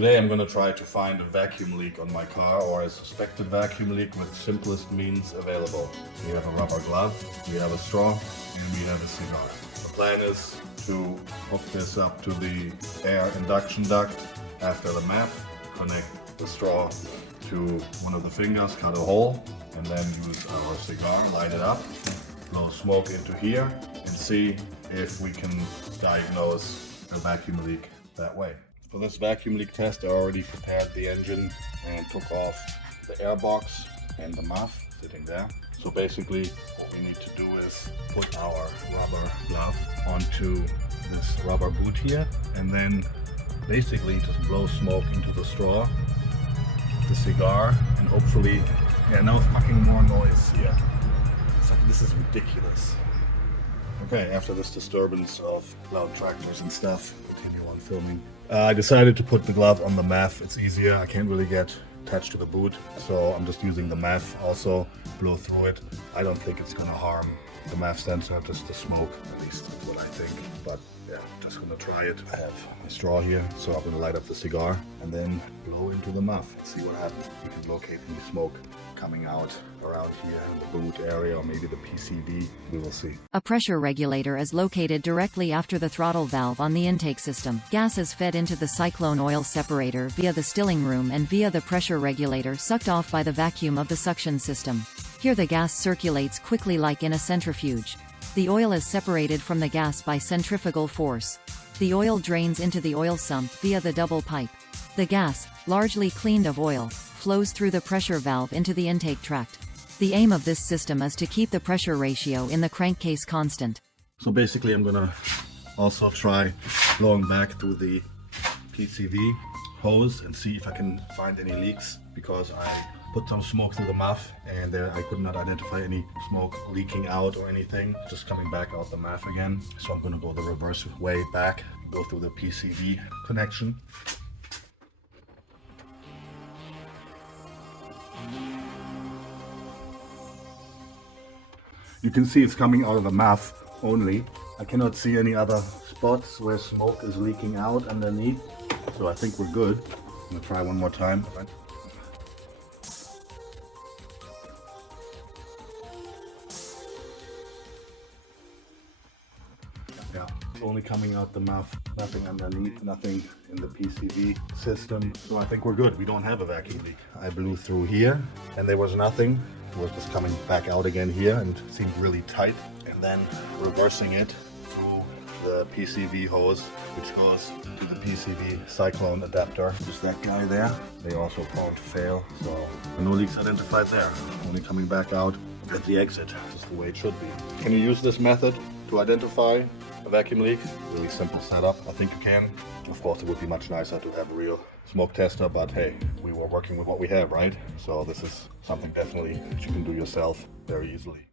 Today I'm going to try to find a vacuum leak on my car, or a suspected vacuum leak, with simplest means available. We have a rubber glove, we have a straw, and we have a cigar. The plan is to hook this up to the air induction duct after the map, connect the straw to one of the fingers, cut a hole, and then use our cigar, light it up, blow smoke into here, and see if we can diagnose a vacuum leak that way. For this vacuum leak test, I already prepared the engine and took off the air box and the muff sitting there. So basically what we need to do is put our rubber glove onto this rubber boot here, and then basically just blow smoke into the straw, the cigar, and hopefully, yeah, no fucking more noise here. It's like, this is ridiculous. Okay, after this disturbance of loud tractors and stuff, continue on filming. I decided to put the glove on the MAF. It's easier. I can't really get attached to the boot, so I'm just using the MAF. Also blow through it. I don't think it's gonna harm the MAF sensor, just the smoke, at least that's what I think. But yeah, just gonna try it. I have my straw here, so I'm gonna light up the cigar and then blow into the MAF. See what happens. We can locate any smoke coming out around here in the boot area, or maybe the PCV. We will see. A pressure regulator is located directly after the throttle valve on the intake system. Gas is fed into the cyclone oil separator via the stilling room and via the pressure regulator sucked off by the vacuum of the suction system. Here the gas circulates quickly like in a centrifuge. The oil is separated from the gas by centrifugal force. The oil drains into the oil sump via the double pipe. The gas, largely cleaned of oil, flows through the pressure valve into the intake tract. The aim of this system is to keep the pressure ratio in the crankcase constant. So basically I'm gonna also try blowing back through the PCV hose and see if I can find any leaks, because I put some smoke through the muff and I could not identify any smoke leaking out or anything, just coming back out the muff again. So I'm gonna go the reverse way back, go through the PCV connection. You can see it's coming out of the muff only. I cannot see any other spots where smoke is leaking out underneath, so I think we're good. I'm gonna try one more time. Yeah, it's only coming out the muff, nothing underneath, nothing in the PCV system. So I think we're good. We don't have a vacuum leak. I blew through here and there was nothing. It was just coming back out again here and it seemed really tight. And then reversing it through the PCV hose, which goes to the PCV cyclone adapter. Just that guy there. They also prone to fail. So no leaks identified there. Only coming back out at the exit, just the way it should be. Can you use this method to identify a vacuum leak? Really simple setup. I think you can. Of course, it would be much nicer to have a real smoke tester, but hey, we were working with what we have, right? So this is something definitely that you can do yourself very easily.